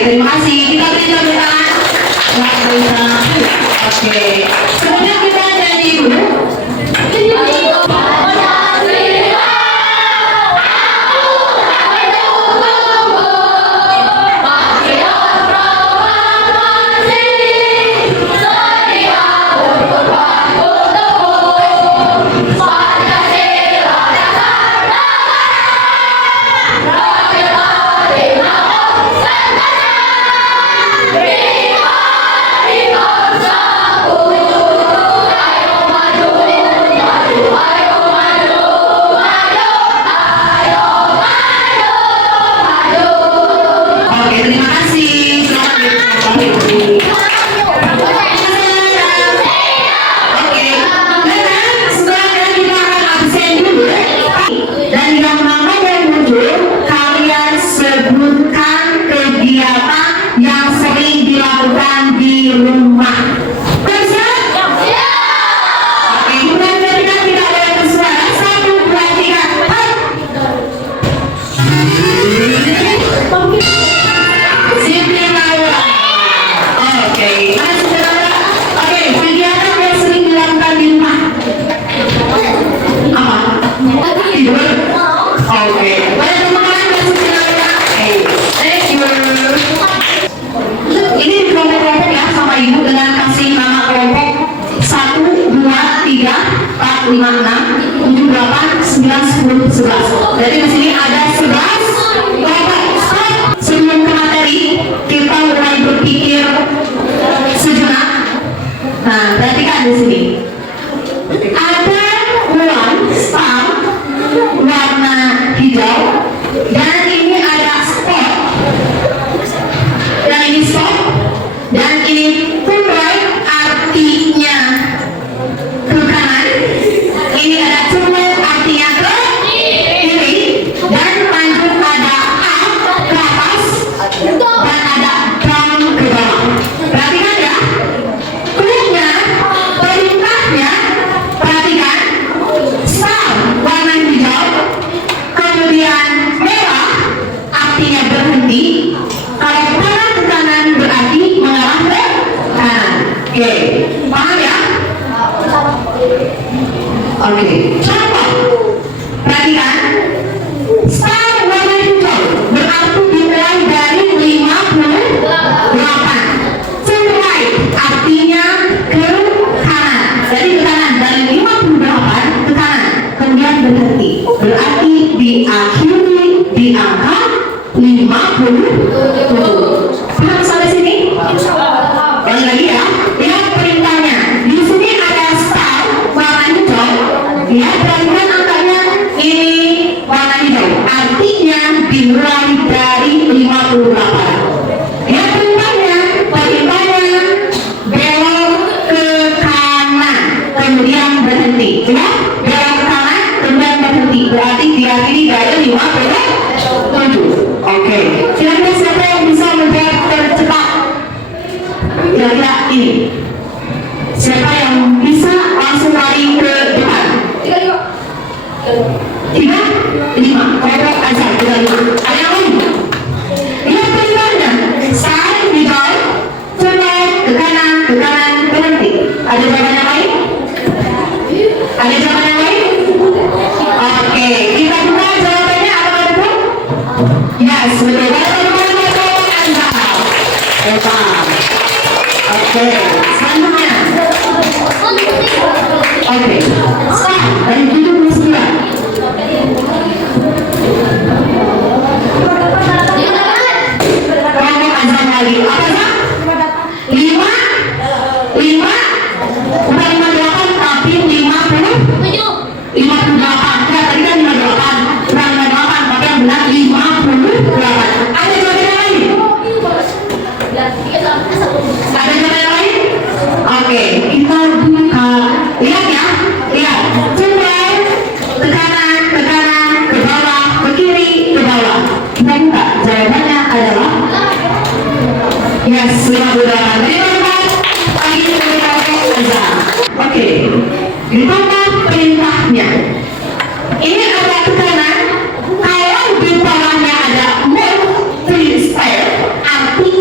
terima kasih. Kita beri tepuk tangan. Oke. Kemudian kita nyanyi dulu. Jadi di sini ada 11 kelompok. Sebelum ke materi, kita mulai berpikir sejenak. Nah, perhatikan di sini. Ada uang star warna hijau dan ini ada spot. Dan ini stop dan ini turn right, artinya ke kanan. Ini ada turn left, artinya ke dan lanjut ada up ke atas dan ada down ke bawah. Perhatikan ya, cluenya, perintahnya, perhatikan. Star warna hijau, kemudian merah artinya berhenti. Kalau mengarah ke kanan berarti mengarah ke kanan. Oke, paham ya? Oke, contoh, perhatikan. Star warna hijau berarti dimulai dari 58. Turn right artinya ke kanan. Jadi ke kanan dari 58 ke kanan. Kemudian berhenti. Berarti diakhiri di angka 57. Paham sampai sini? Balik lagi ya. Lihat perintahnya. Di sini ada star warna hijau. Lihat perhatikan angkanya ini warna hijau. Artinya dimulai dari 58. Ya, perintahnya belok ke kanan kemudian berhenti. Ya, belok ke kanan kemudian berhenti. Berarti diakhiri dari 57. Oke. Kira-kira siapa yang bisa menjawab tercepat? Kira-kira ini. Siapa yang bisa langsung lari ke depan? 3, 5. Kelompok aja, 3, 5. Ada yang lain? Lihat perintahnya. Star hijau, turn left, ke kanan, berhenti. Ada jawaban yang lain? Ada jawaban yang lain? Oke, kita buka jawabannya. Apakah betul? Yes, betul. Kelompok Anda. Hebat. Oke, selanjutnya. Oke, start dari 79. Kelompok azam lagi. Apa ya? 5, bukan 58 tapi 58. Enggak, tadi kan 58. Bukan 58 tapi yang benar 58. Ada jawaban yang lain? Ada jawaban yang lain? Oke, kita buka. Lihat ya, lihat. Turn right, ke kanan, ke bawah, ke kiri, ke bawah. Kita buka. Jawabannya adalah yes, 58. Terima kasih. Oke, ditambah perintahnya. Ini ada ke kanan. Kalau di bawahnya ada move, please, artinya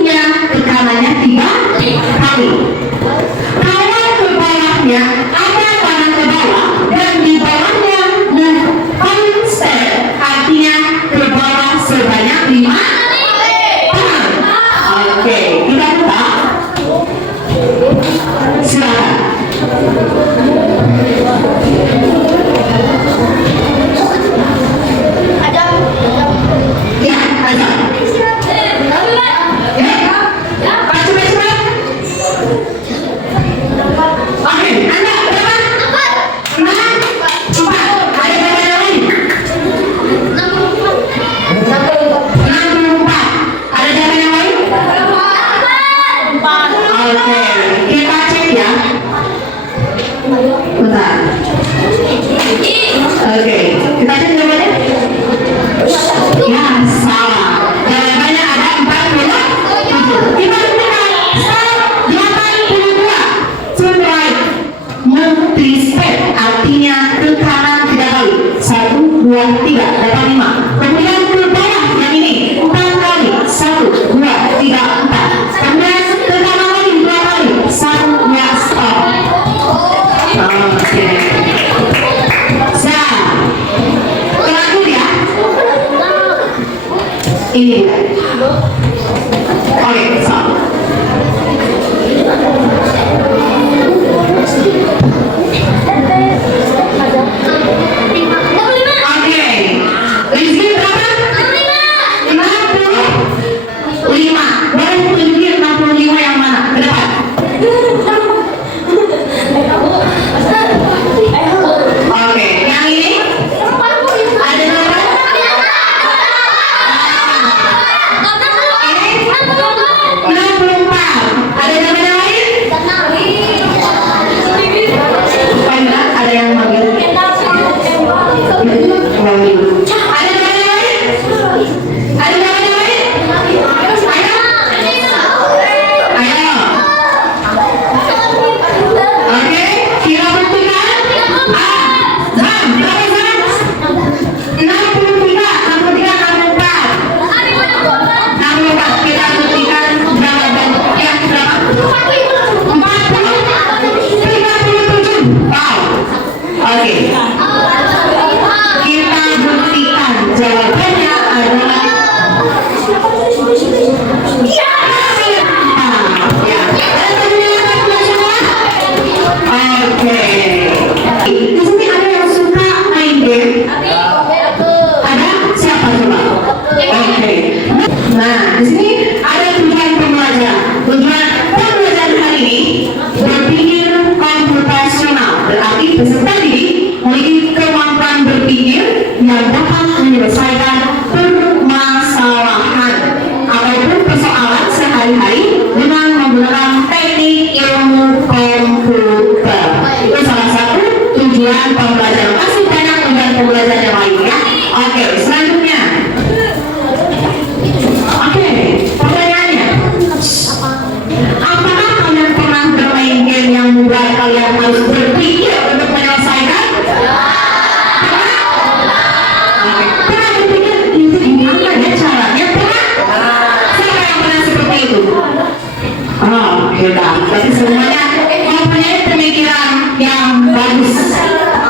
Oh, hebat. Berarti semuanya mempunyai pemikiran yang bagus.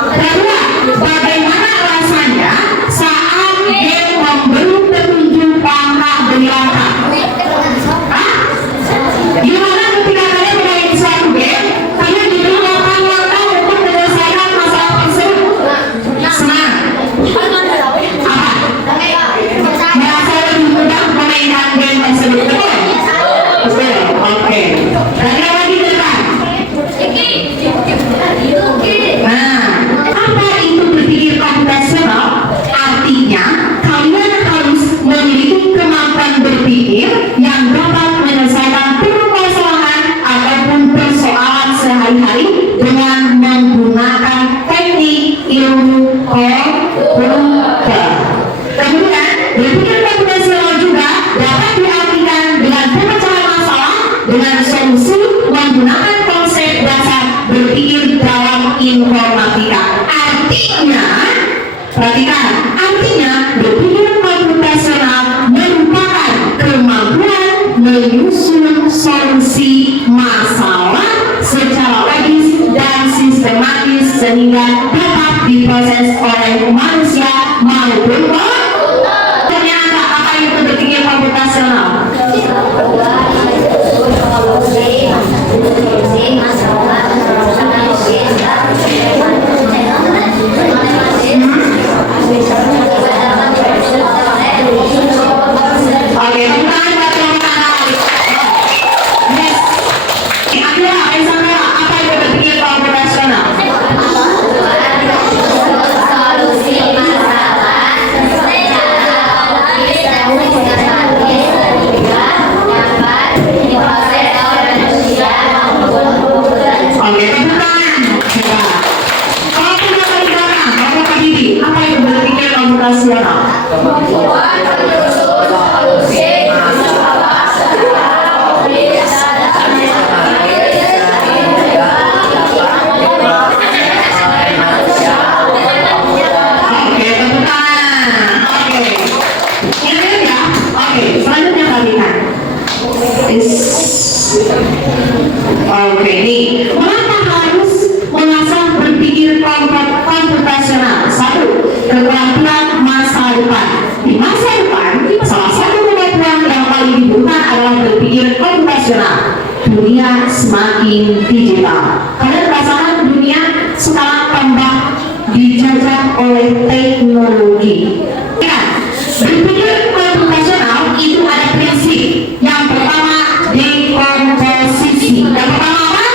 Kedua, bagaimana rasanya saat dia memberi petunjuk langkah demi langkah? Gimana ketika kalian bermain suatu game, kalian diberi langkah-langkah untuk menyelesaikan masalah tersebut? Senang? Apa? Merasa lebih mudah memainkan game tersebut, betul? Betul, oke. Dan yang lagi depan. Nah, apa itu berpikir komputasional? Artinya, kalian harus memiliki kemampuan berpikir yang dapat menyelesaikan permasalahan ataupun persoalan sehari-hari dengan menggunakan teknik ilmu komputer. Kemudian, berpikir komputasional juga dapat diartikan dengan pemecahan masalah dengan solusi menggunakan konsep dasar berpikir dalam informatika. Artinya, perhatikan, artinya berpikir komputasional merupakan kemampuan menyusun solusi masalah secara logis dan sistematis sehingga dapat diproses oleh manusia maupun komputer. Ternyata apa itu berpikir komputasional? Oke, tangan buat teman-teman. Yes. Akhirnya, Alexandra, apa itu berpikir komputasional? Oke, tepuk tangan. Kalau punya negara, Bapak Didi, apa itu berpikir komputasional? Oke, tepuk tangan. Oke. Ini ya. Oke, selanjutnya perhatikan. Oke, nih. Mengapa harus mengasah berpikir komputasional? Satu, kemampuan masa depan. Di masa depan, salah satu kemampuan yang paling dibutuhkan adalah berpikir komputasional. Dunia semakin digital. Kalian merasakan dunia sekarang tambah dijajah oleh teknologi. Ya, berpikir komputasional itu ada prinsip. Yang pertama, dekomposisi. Yang pertama apa?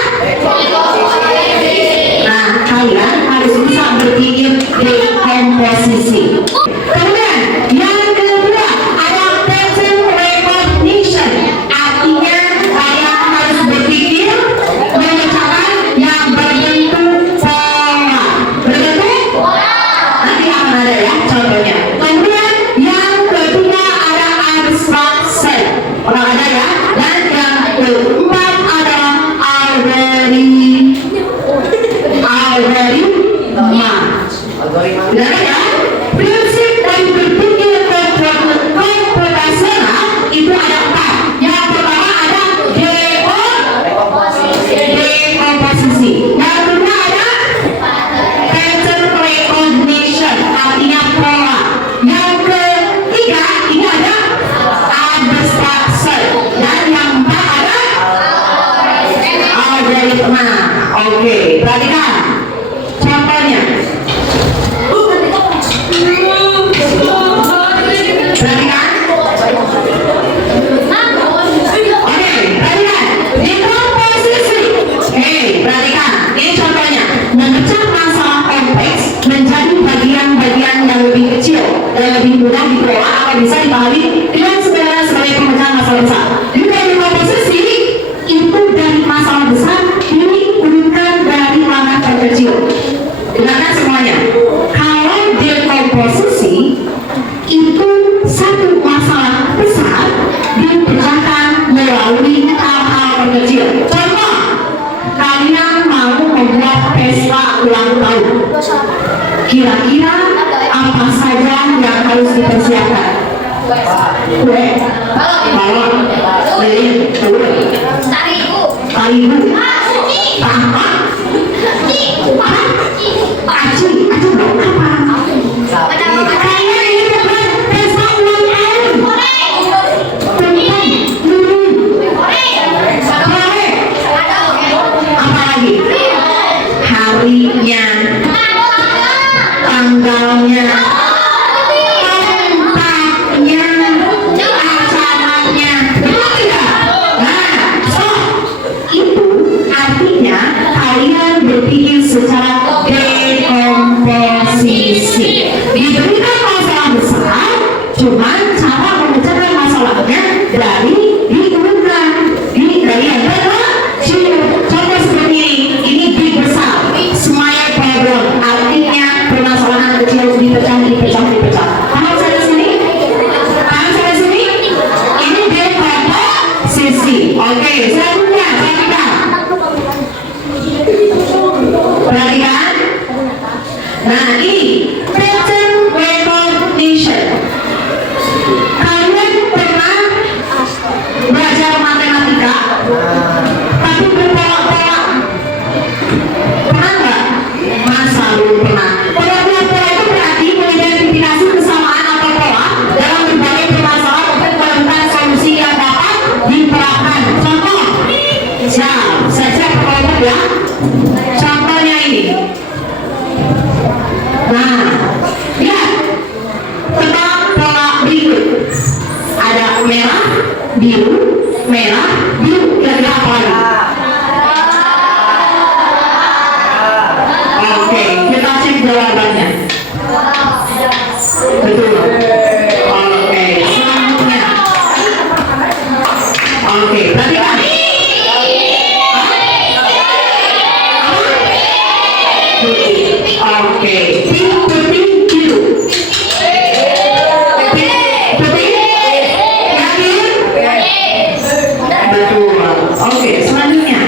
Nah, kalian harus bisa berpikir dekomposisi. Kemudian, yang kedua ada pattern recognition. Artinya, kalian harus berpikir memecahkan yang berbentuk pola. Berbentuk? Nanti akan ada ya contohnya. Kemudian, yang ketiga ada abstraction. Orang ada ya. Dan yang keempat adalah algoritma. Benar ya? Prinsip dari berpikir komputasional itu ada empat. Yang pertama ada dekomposisi. Yang kedua ada pattern recognition, artinya pola. Yang ketiga ini ada abstraction. Dan yang empat ada algoritma. Oke, perhatikan contohnya. Perhatikan. Oke, perhatikan. Dekomposisi. Perhatikan. Ini contohnya. Memecah masalah kompleks menjadi bagian-bagian yang lebih kecil dan lebih mudah dikelola akan bisa dipahami dengan sederhana sebagai pemecahan masalah besar. Juga dekomposisi itu dari masalah besar diurutkan dari langkah terkecil. Dengarkan semuanya. Kalau dekomposisi itu satu masalah besar dipecahkan melalui hal-hal terkecil. Contoh, kalian mau membuat pesta ulang tahun. Kira-kira apa saja yang harus dipersiapkan? Kue, balon, lilin, telur. Ibu? Apa? Aci dong apa? Kalian ini bukan pesta ulang tahun. Tentang apa lagi? Harinya, tanggalnya, tempatnya, acaranya, betul tidak? Nah, so itu artinya kalian berpikir secara dekomposisi. Diberikan masalah besar, cuman cara memecahkan masalahnya dari diurutkan dari yang kecil. Contoh seperti ini big besar, small problem, artinya permasalahan kecil dipecah. Paham sampai sini? Ini dekomposisi. Oke, selanjutnya perhatikan. Nah, ini pattern recognition. Kalian pernah belajar matematika tapi berpola-pola? Pernah nggak? Masa belum pernah? Pola-pola itu berarti mengidentifikasi kesamaan atau pola dalam berbagai permasalahan untuk menemukan solusi yang dapat diterapkan. Contoh, saya perkelompok ya. Contohnya ini. Nah, lihat tentang pola berikut. Ada merah, biru. Kira-kira apa lagi? Oke, kita cek jawabannya. Betul. Oke, selanjutnya. Oke, perhatikan. Oke, putih biru. Betul. Oke, selanjutnya.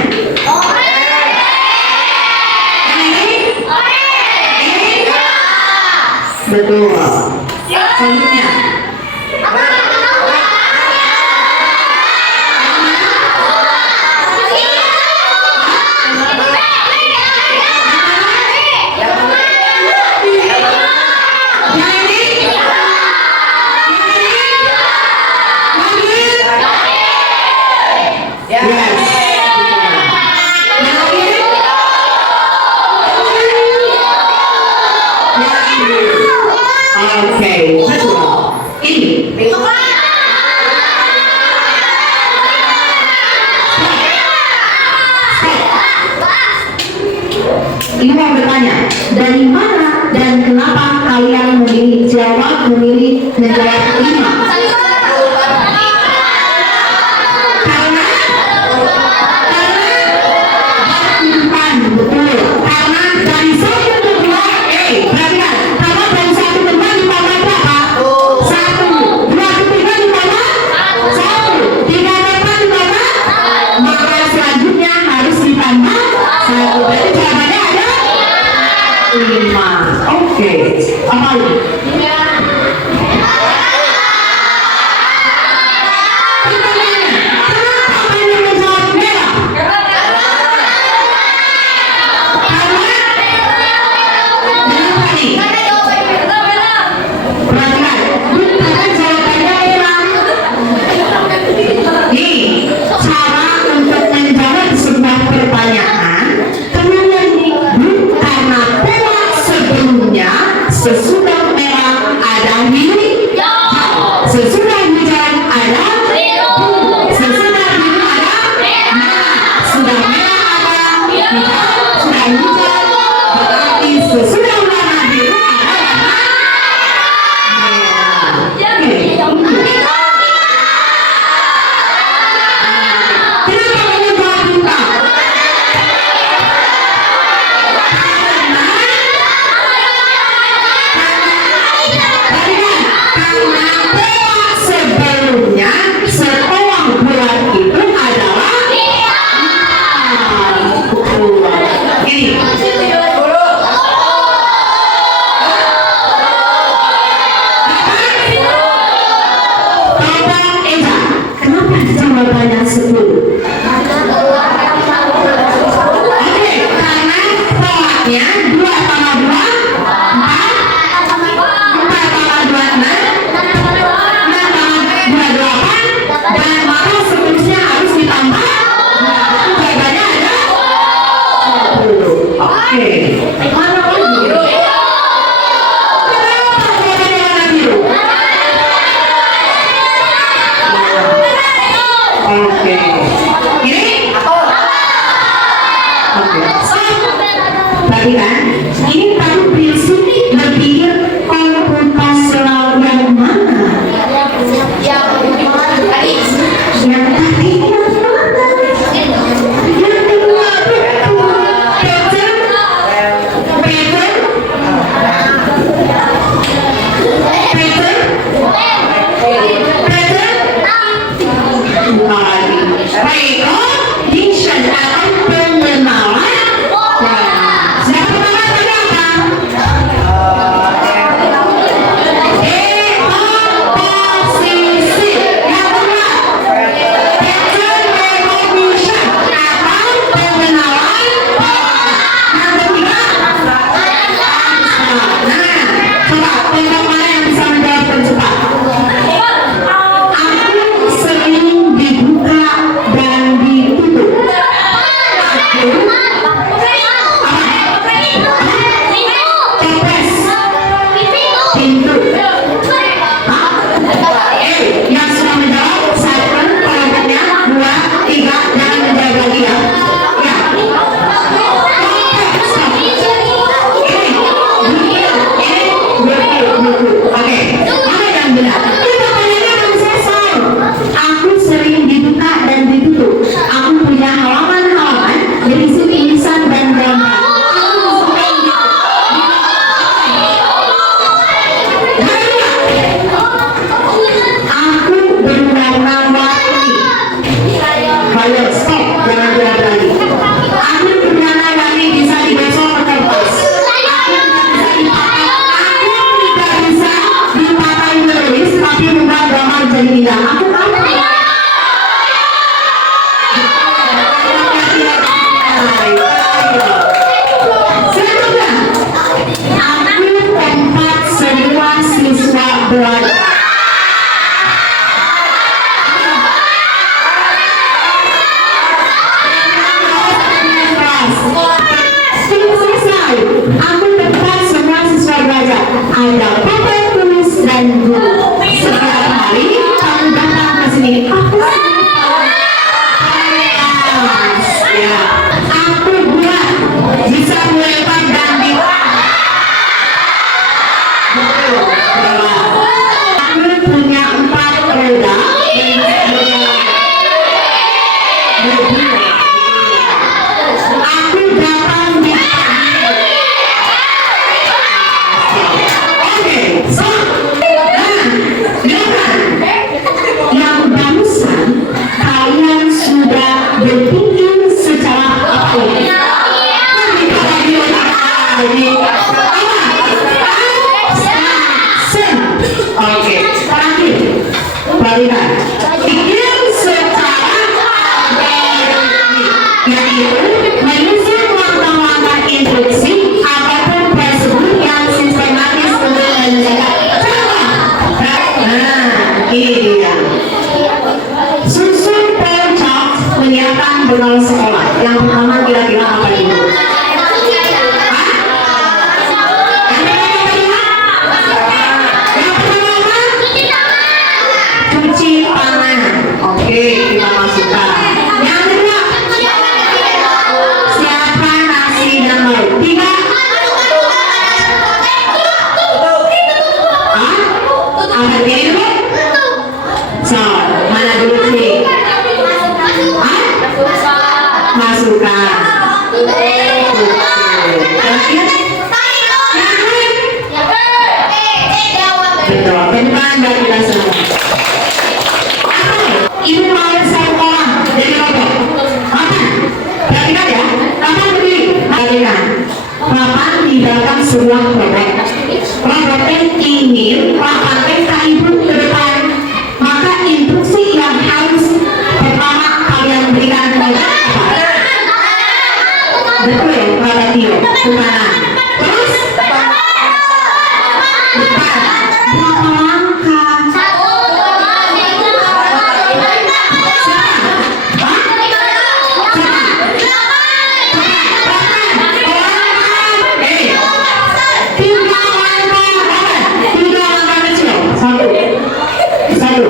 Betul. Selanjutnya. Oke, betul. Ini. Ini mau bertanya, dari mana dan kenapa kalian memilih menjawab 5? Betul. Karena dari 1 ke 2, perhatikan. Karena dari 1 ke 2 ditambah berapa? 1. 2 ke 3 ditambah 1. 3 ke 4 ditambah, maka selanjutnya harus ditambah 1. Berarti jawabannya ada 5. Oke. Apa lagi? Sesudah Ayo stop, jangan berani. Aku punya lagi bisa digosok ke kertas. Aku tidak bisa dipatahin menulis, tapi membuat gambar jadi indah. Aku tahu. Ada papan tulis dan guru. Setiap hari kamu datang ke sini. Aku buat bisa melempar dan aku punya 4 roda. Aku datang di yang barusan kalian sudah berpikir secara aktif. Oke, terakhir balikan. Pikir secara yaitu menyusun langkah-langkah instruksi apapun prosedur yang sistematis untuk menyelesaikan. Ini dia. Susun poin chart menyiapkan bekal sekolah. Yang pertama kira-kira apa dulu? Cuci tangan. Oke, kita masukkan. Yang kedua, siapkan nasi dan lauk. 3, apa dulu? So, mana dulu sih? Masukkan. Betul, benar dan tidak semua. Ibu mau sekolah jadi robot. Makan. Perhatikan ya. Kapan berdiri? Perhatikan. Papan di belakang sebuah robot. Robotnya ingin papan ke ibu ke depan. Maka instruksi yang harus pertama kalian berikan kepada apa? Betul, kata Tio. Kemana? Terus? Depan. Berapa langkah? Satu,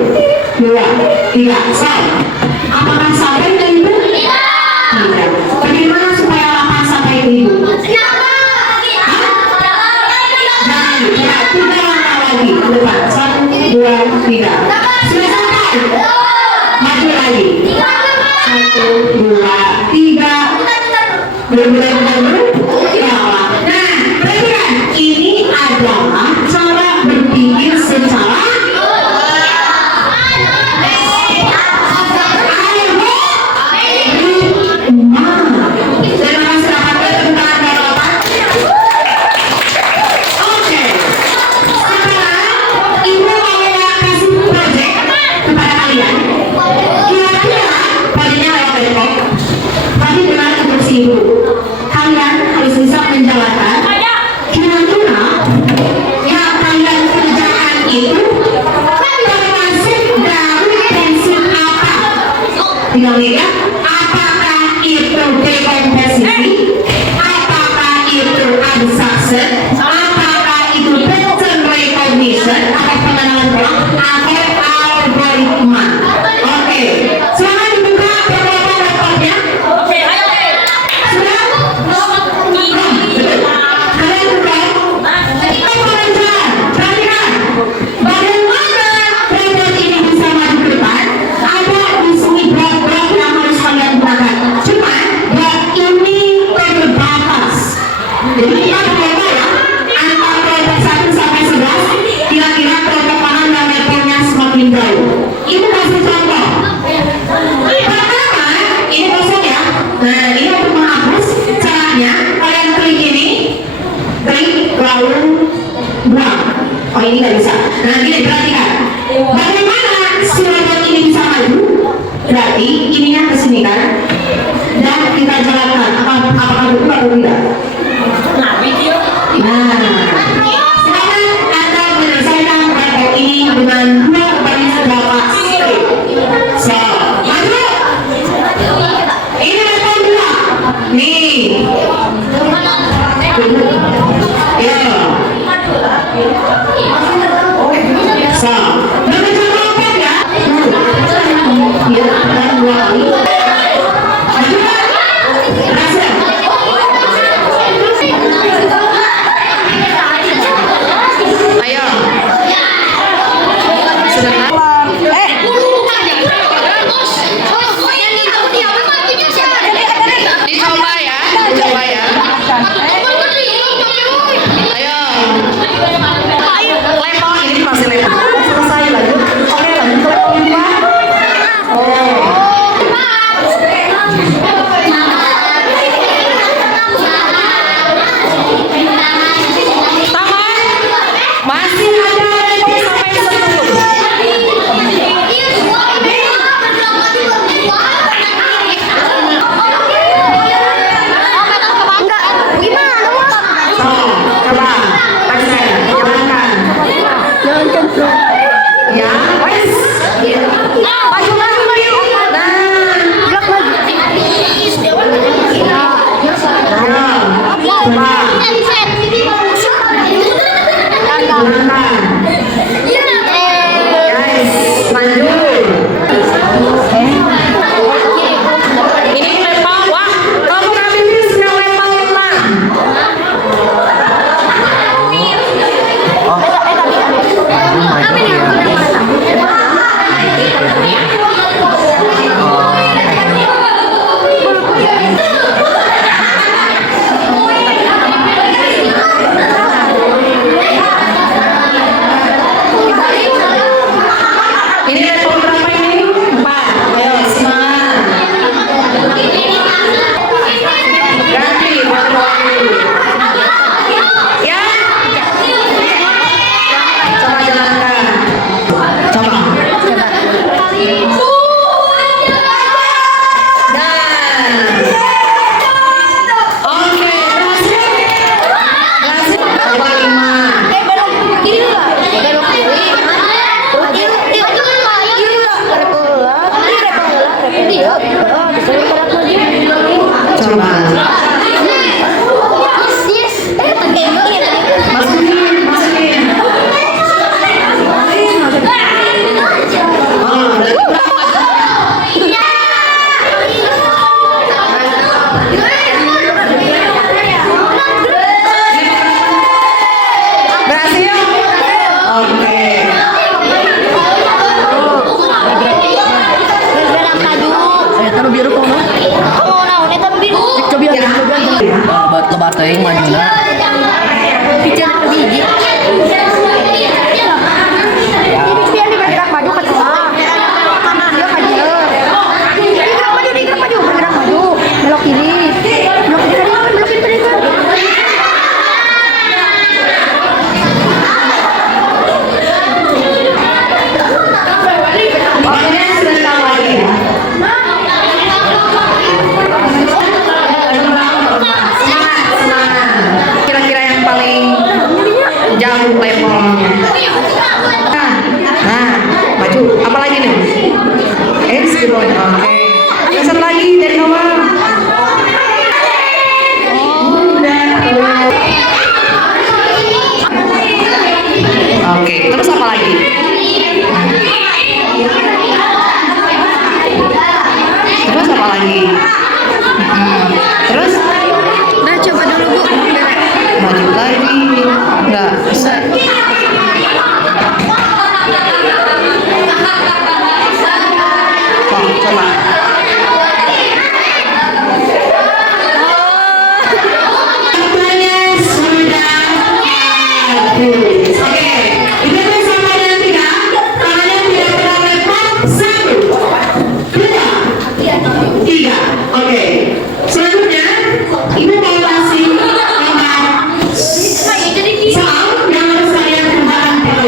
dua, tiga, sampai. Apakah sampai ke ibu? Tidak. Bagaimana supaya lapan sampai ke ibu? Jangan, ya, 3 langkah lagi ke depan. 1, 2, 3. Sudah sampai. Maju lagi. 1, 2, 3. Benar-benar. Nah, perhatikan. Ini adalah cara berpikir secara kalian harus bisa menjalankan kira-kira yang kalian kerjakan itu termasuk dari prinsip apa? Tinggal lihat apakah itu dekomposisi, apakah itu abstraction, apakah itu pattern recognition atau pengenalan pola atau algoritma. Oke, silahkan dibuka beberapa laptopnya. Bagaimana robot ini bisa maju ke depan? Ada di sini blok-blok yang harus kalian gunakan. Cuma blok ini terbatas. Jadi kita coba ya, antara kelompok 1 sampai 11, kira-kira kelompok paham dan levelnya ini nggak bisa. Nah, gini perhatikan. Bagaimana si robot ini bisa maju? Berarti ininya ke sini kan? Dan kita jalankan. Apakah betul atau tidak? Nah, sekarang Anda menyelesaikan robot ini dengan 2 baris bapak strip. So, maju. Ini level 2. Nih. Ya. So, menuju lompat ya. Ya, dan 2 kali. Maju. Berhasil. Ayo. Sebentar. Dicoba ya, dicoba ya. Ayo. Level ini masih level. Selesai lanjut. Oke, lanjut ke level 5. Masih ada level sampai 10. Coba, Axel, jalankan. Ya, wes. Maju. Nah. Coba. Jalankan. Guys, lanjut. Ini level, wah, kamu nanti bisa level 6. Ini level berapa ini? 4. Ayo, semangat. Ganti, ya. Coba jalankan. Coba. Nah. Oke, berhasil. Coba 5. Coba. Masukin. Berhasil? Oke. Taruh biru kok, no? Lebat teuing majuna. Bicara ke gigi. Biar dibergerak maju ke tengah. Bergerak maju. Belok kiri. Belok kiri. Waktunya sebentar lagi ya. Kira-kira yang paling jauh levelnya. Nah, maju. Apa lagi nih? Explode. Oke. Pesan lagi dari bawah. Oke, terus apa lagi? Terus apa lagi? Terus? Nah, coba dulu Bu. Maju lagi. Enggak bisa. Coba. Waktunya sudah habis. Oke, itu bersama dengan 3. Tangannya tidak pernah lepas. 1, 2, 3. Oke. Selanjutnya, Ibu mau kasih nomor soal yang harus kalian kerjakan.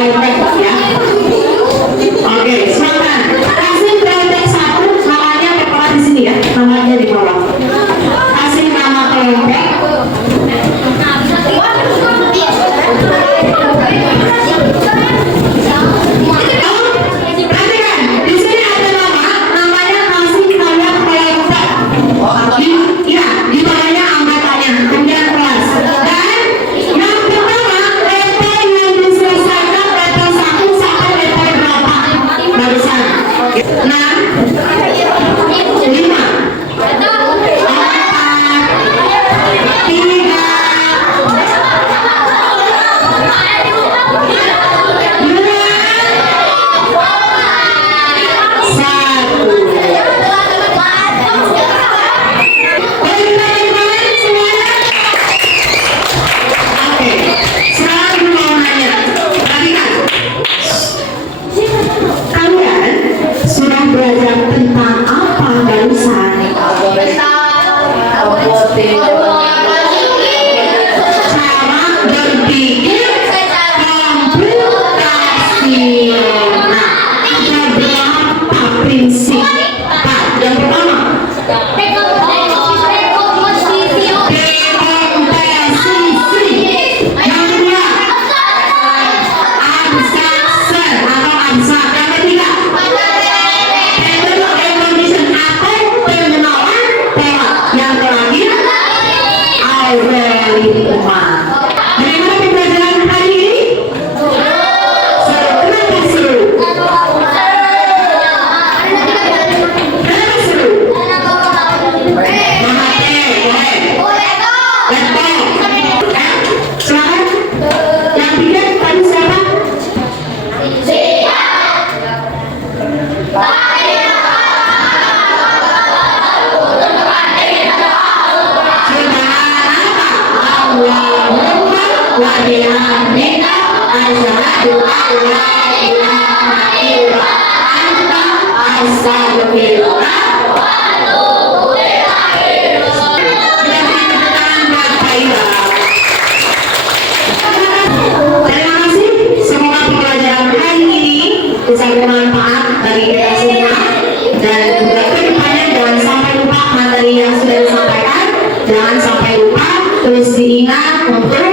Ya, di bawahnya anggotanya, kemudian kelas. Dan yang pertama, level yang diselesaikan level 1 sampai level berapa? Barusan. 6, 5, 'Jangan sampai lupa, terus diingat untuk